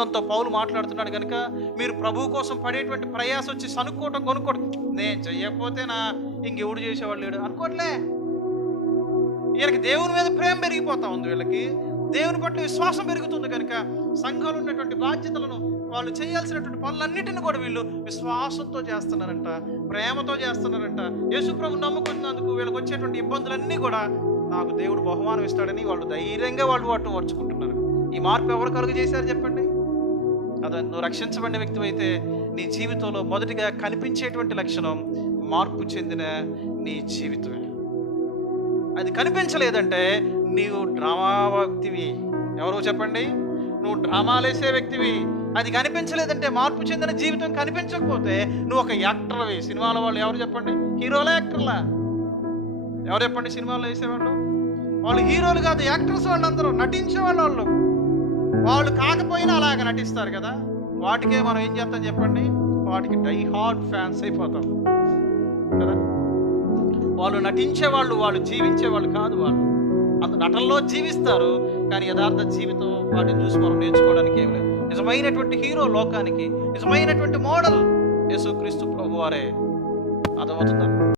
తో పౌలు మాట్లాడుతున్నాడు కనుక మీరు ప్రభువు కోసం పడేటువంటి ప్రయాస వచ్చి సనుక్కోవటం కొనుక్కోవడం, నేను చెయ్యకపోతే ఇంకెవడు చేసేవాళ్ళు లేడు అనుకోవట్లే. వీళ్ళకి దేవుని మీద ప్రేమ పెరిగిపోతా ఉంది, వీళ్ళకి దేవుని పట్ల విశ్వాసం పెరుగుతుంది కనుక సంఘంలో ఉన్నటువంటి బాధ్యతలను, వాళ్ళు చేయాల్సినటువంటి పనులన్నిటిని కూడా వీళ్ళు విశ్వాసంతో చేస్తున్నారంట, ప్రేమతో చేస్తున్నారంట. యేసు ప్రభువుని నమ్ముకున్నందుకు వీళ్ళకి వచ్చేటువంటి ఇబ్బందులన్నీ కూడా నాకు దేవుడు బహుమానం ఇస్తాడని వాళ్ళు ధైర్యంగా వాటిని వర్చుకుంటున్నారు. ఈ మార్పు ఎవరు కలుగు చేశారు చెప్పండి? అదే నువ్వు రక్షించబడిన వ్యక్తి అయితే నీ జీవితంలో మొదటిగా కనిపించేటువంటి లక్షణం మార్పు చెందిన నీ జీవితమే. అది కనిపించలేదంటే నీవు డ్రామా వ్యక్తివి. ఎవరో చెప్పండి, నువ్వు డ్రామాలు వేసే వ్యక్తివి. అది కనిపించలేదంటే, మార్పు చెందిన జీవితం కనిపించకపోతే నువ్వు ఒక యాక్టర్వి. సినిమాలో వాళ్ళు ఎవరు చెప్పండి? హీరోలా యాక్టర్లా? ఎవరు చెప్పండి? సినిమాలో వేసేవాళ్ళు వాళ్ళు హీరోలు కాదు, యాక్టర్స్. వాళ్ళందరూ నటించేవాళ్ళు. వాళ్ళు కాకపోయినా అలాగ నటిస్తారు కదా. వాటికే మనం ఏం చేస్తాం చెప్పండి? వాటికి డై హార్డ్ ఫ్యాన్స్ అయిపోతాం కదా. వాళ్ళు నటించేవాళ్ళు, వాళ్ళు జీవించేవాళ్ళు కాదు. వాళ్ళు అంత నటనలో జీవిస్తారు, కానీ యథార్థ జీవితం వాటిని చూసి మనం నేర్చుకోవడానికి ఏం లేదు. నిజమైనటువంటి హీరో లోకానికి, నిజమైనటువంటి మోడల్ యేసుక్రీస్తు ప్రభువారే. అర్థమవుతుందా?